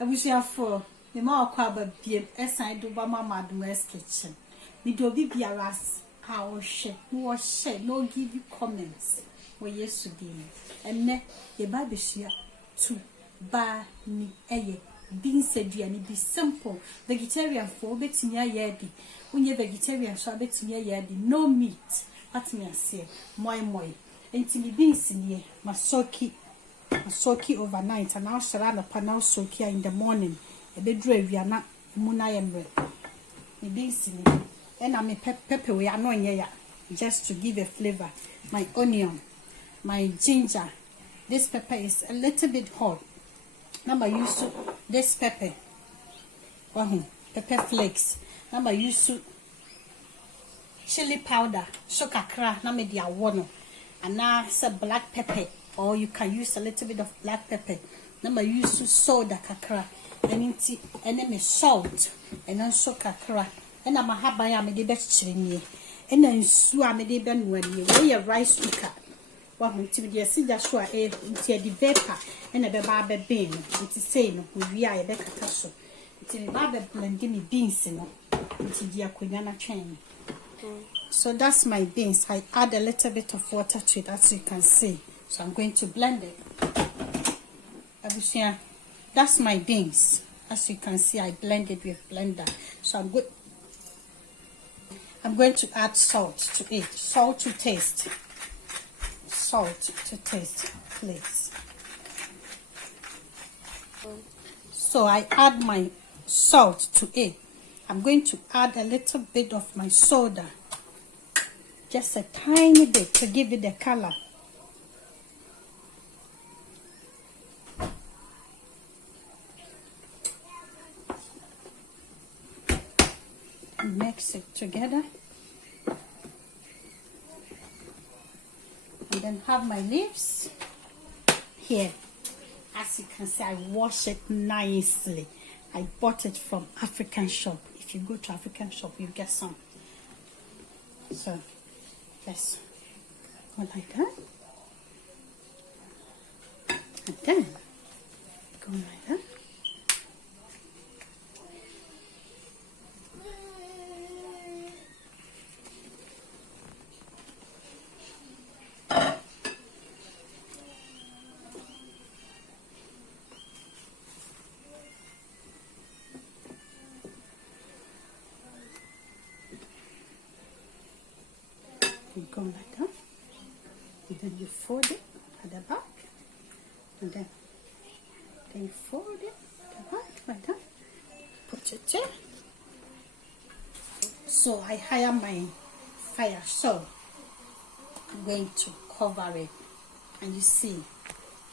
Abusiafo, the more crab beer, as I do by my madam's kitchen. We do be alas, our share, no share, no give you comments. Where yesterday, and ne, the baby share to buy me a beans said you and be simple. Vegetarian for betting ya yadi. When you're vegetarian, so I bet me yadi, no meat. What me I say, moi. And to me beans in ye, my soaky overnight, and I'll surround a panel soak in the morning. A bed drive, you are not munayambre. Me beans in it, and I'm a pepper, we are knowing ya just to give a flavor. My onion, my ginger. This pepper is a little bit hot. Number used to this pepper. Pepper flakes. Number used to chili powder. Sugar crack. Number dia one. And now some black pepper. Or you can use a little bit of black pepper. Number used to soda kakra. And then salt. And then sugar crack. And I'm a habaya me the best chili. And then sua me the ben when you weigh a rice cooker. One to be a cider sure into the vapor and a barber bean. It is saying we are a better castle. It's a barber blend, give me beans in it. Dear Quinana chain. So that's my beans. I add a little bit of water to it, as you can see. So I'm going to blend it. That's my beans. As you can see, I blend it with blender. So I'm going to add salt to it. Salt to taste. Salt to taste, please. So I add my salt to it. I'm going to add a little bit of my soda, just a tiny bit to give it the color. And mix it together. And then have my leaves here. As you can see, I wash it nicely. I bought it from African shop. If you go to African shop, you get some. So just go like that. And then go like that. You go like that, and then you fold it at the back, and then you fold it at the back like that, put it there. So I hire my fire, so I'm going to cover it, and you see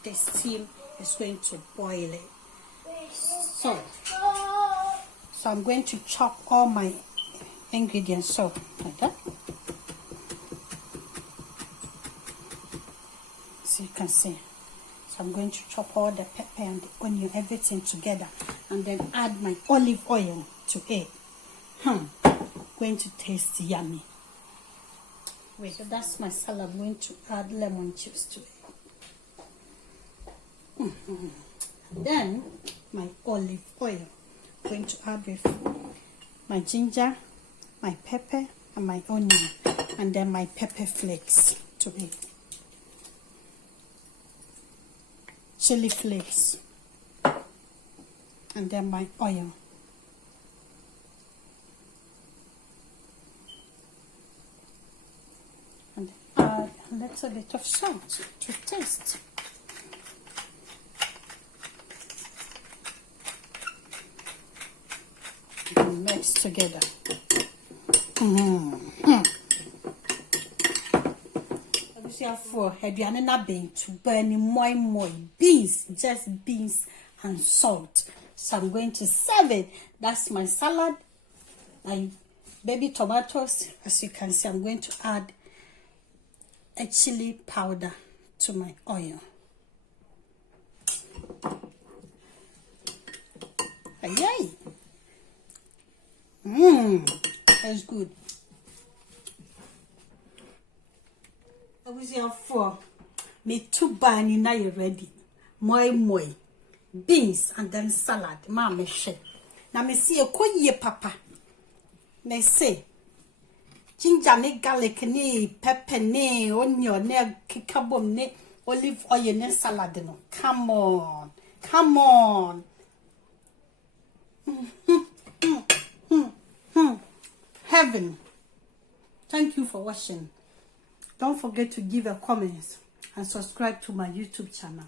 the steam is going to boil it. So I'm going to chop all my ingredients so like that. So you can see. So I'm going to chop all the pepper and the onion, everything together, and then add my olive oil to it. Going to taste yummy. Wait, so that's my salad. I'm going to add lemon juice to it. Then my olive oil. I'm going to add with my ginger, my pepper, and my onion, and then my pepper flakes to it. Chili flakes, and then my oil. And add a little bit of salt to taste. And mix together. For aduane na bean to burn moin beans, just beans and salt. So I'm going to serve it. That's my salad, my baby tomatoes. As you can see, I'm going to add a chili powder to my oil. Yay! That's good. I was here for me Tubani now you ready. Moin. beans, and then salad. Mama she. Na me see a koye papa. Me say ginger ne garlic ne pepper ne onion ne kikabom ne olive oil ne salad no. Come on. Come on. Heaven. Thank you for watching. Don't forget to give a comment and subscribe to my YouTube channel.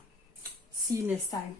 See you next time.